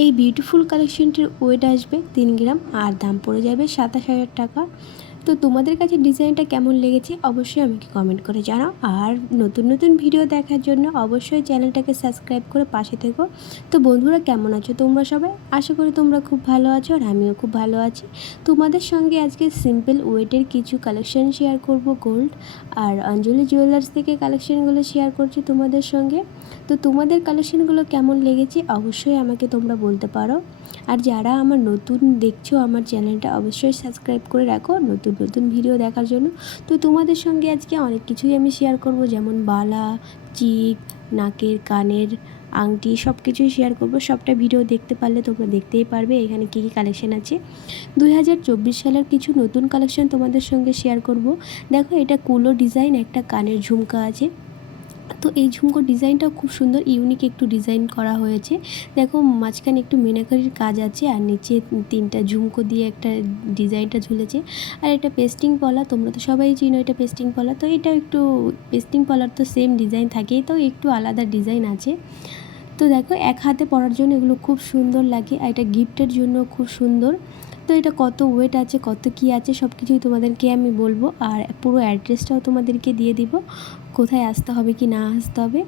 এই beautiful কালেকশনটির wait আসবে 3 গ্রাম আর দাম পড়ে যাবে 27,000 টাকা। তো তোমাদের কাছে ডিজাইনটা কেমন লেগেছে অবশ্যই আমাকে কমেন্ট করে জানাও। আর নতুন নতুন ভিডিও দেখার জন্য অবশ্যই চ্যানেলটাকে সাবস্ক্রাইব করে পাশে থেকো। তো বন্ধুরা, কেমন আছো তোমরা সবাই? আশা করি তোমরা খুব ভালো আছো আর আমিও খুব ভালো আছি। তোমাদের সঙ্গে আজকে সিম্পল ওয়েটের কিছু কালেকশন শেয়ার করব গোল্ড আর অঞ্জলি জুয়েলার্স থেকে কালেকশনগুলো শেয়ার করছি তোমাদের সঙ্গে। তো তোমাদের কালেকশনগুলো কেমন লেগেছে অবশ্যই আমাকে তোমরা বলতে পারো। আর যারা আমার নতুন দেখছো আমার চ্যানেলটা অবশ্যই সাবস্ক্রাইব করে রাখো নতুন নতুন ভিডিও দেখার জন্য। তো তোমাদের সঙ্গে আজকে অনেক কিছুই আমি শেয়ার করব, যেমন বালা, চিক, নাকের, কানের, আংটি সব কিছুই শেয়ার করব। সবটা ভিডিও দেখতে পারলে তোমরা দেখতেই পারবে এখানে কী কী কালেকশন আছে। 2024 সালের কিছু নতুন কালেকশন তোমাদের সঙ্গে শেয়ার করব। দেখো, এটা কুলো ডিজাইন, একটা কানের ঝুমকা আছে। তো এই ঝুমকোর ডিজাইনটাও খুব সুন্দর, ইউনিক একটু ডিজাইন করা হয়েছে। দেখো, মাঝখানে একটু মিনাকারির কাজ আছে আর নিচে 3টা ঝুমকো দিয়ে একটা ডিজাইনটা ঝুলেছে। আর এটা পেস্টিং পলা, তোমরা তো সবাই চিনো এটা পেস্টিং পলা। তো এটা একটু পেস্টিং পলার তো সেম ডিজাইন থাকেই, তো একটু আলাদা ডিজাইন আছে। তো দেখো, এক হাতে পরার জন্য এগুলো খুব সুন্দর লাগে আর এটা গিফটের জন্য খুব সুন্দর। তো এটা কত ওয়েট আছে, কত কি আছে সব কিছুই তোমাদেরকে আমি বলবো। আর পুরো অ্যাড্রেসটাও তোমাদেরকে দিয়ে দিব, কোথায় আসতে হবে কি না আসতে হবে।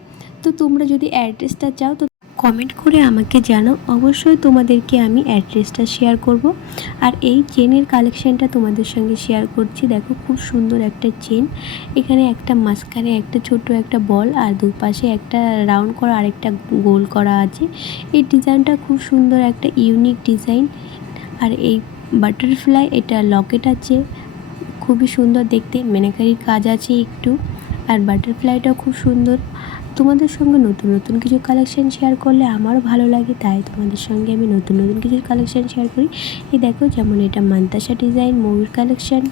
তো তোমরা যদি অ্যাড্রেসটা চাও তো কমেন্ট করে আমাকে জানাও, অবশ্যই তোমাদেরকে আমি অ্যাড্রেসটা শেয়ার করব। আর এই চেনের কালেকশানটা তোমাদের সঙ্গে শেয়ার করছি। দেখো, খুব সুন্দর একটা চেন। এখানে একটা মাঝখানে একটা ছোট একটা বল আর দুপাশে একটা রাউন্ড করা আর একটা গোল করা আছে। এই ডিজাইনটা খুব সুন্দর, একটা ইউনিক ডিজাইন। আর এই বাটারফ্লাই, এটা লকেট আছে, খুবই সুন্দর দেখতে, মিনাকারির কাজ আছে একটু। আর বাটারফ্লাইটাও খুব সুন্দর। তোমাদের সঙ্গে নতুন নতুন কিছু কালেকশান শেয়ার করলে আমারও ভালো লাগে, তাই তোমাদের সঙ্গে আমি নতুন নতুন কিছু কালেকশান শেয়ার করি। এই দেখো, যেমন এটা মান্তাসা ডিজাইন, ময়ূর কালেকশান।